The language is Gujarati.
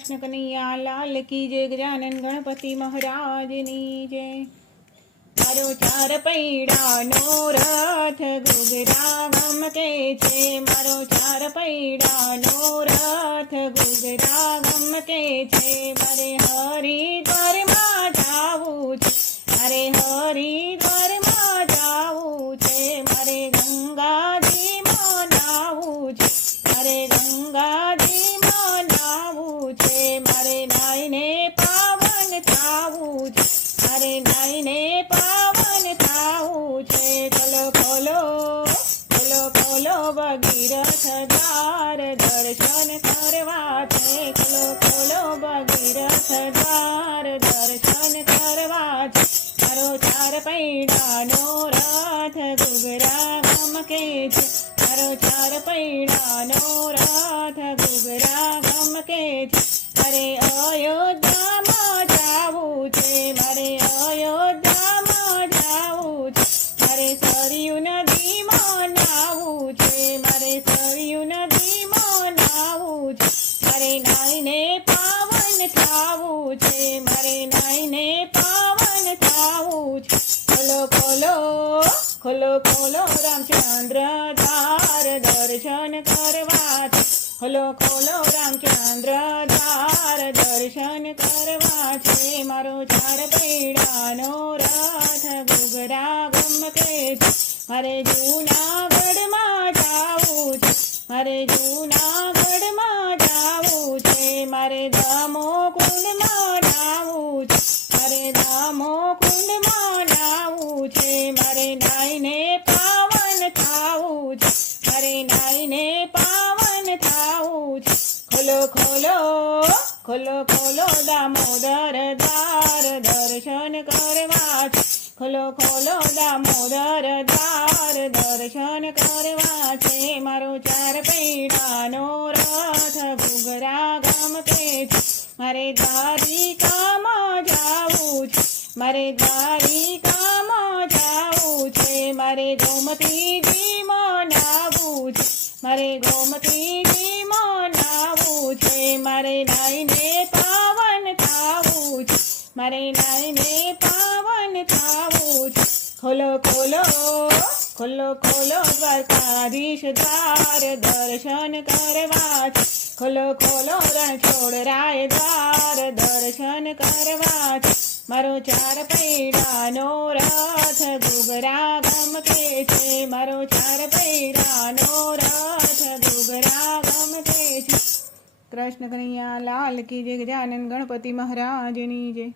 કૃષ્ણ કનૈયા લાલ કી જય ગજાનન ગણપતિ મહારાજની જય. મારો ચાર પૈડાનો રથ ગુગરા કે છે. મારો ચાર પૈડાનો રથ ગુગરા કે છે. મારે હરિદ્વારમાં જાવું છે. મારે હરિદ્વારમાં જાવું છે. મારે ગંગાજીમાં નાવું છે. મારે ગંગાજીમાં નાઈને પાવન થાવું છે. ચલો ખોલો ચલો બોલો ભગીરથ દ્વાર દર્શન કરવા છે. ચલો ખોલો ભગીરથ દ્વાર દર્શન કરવા છે. મારો ચાર પૈડાનો રથ ગુગરા ગમકે છે. મારો ચાર પૈડાનો રથ ગુગરા ગમકે છે. અરે અયોધ્યામાં છે મારે અયોધ્યામાં જાવું છે. મારે સરયુ નદીમાં નાવું છે. મારે સરયુ નદીમાં નાવું છે. મારે નાઈને પાવન થાવું છે. મારે નાઈને પાવન થાવું છે. બોલો ખોલો ખોલો ખોલો રામચંદ્ર દ્વાર દર્શન કરવા ખોલો ખોલો રામચંદ્ર દ્વાર દર્શન કરવા છે મારો ચાર પૈડાનો રથ ગુગરા ગમકે છે મારે જૂનાગઢમાં જાવું છે. મારે જૂનાગઢમાં જાવું છે. મારે દામો ખોલો ખોલો ખોલો દામોદર દ્વાર દર્શન કરવા ખોલો ખોલો દામોદર દ્વાર દર્શન કરવા છે. મારો ચાર પૈડાનો રથ ભૂગરા ગમકે છે. મારે દ્વારિકામાં જાવું છે. મારે દ્વારિકામાં જાવું છે. મારે ગોમતીજી મનાવું છે. મારે મારે નાઈને પાવન થાવું છે. મારે નાઈને પાવન થાવું છે. ખોલો ખોલો ખોલો ખોલો દ્વારકાધીશ દ્વાર દર્શન કરવા છે. ખોલો ખોલો રણછોડ રાય દ્વાર દર્શન કરવા છે. મારો ચાર પૈડાનો રથ ગુગરા ગમકે છે. મારો ચાર પૈડાનો કૃષ્ણ કનૈયા લાલ કી જય ગજાનન ગણપતિ મહારાજની જય.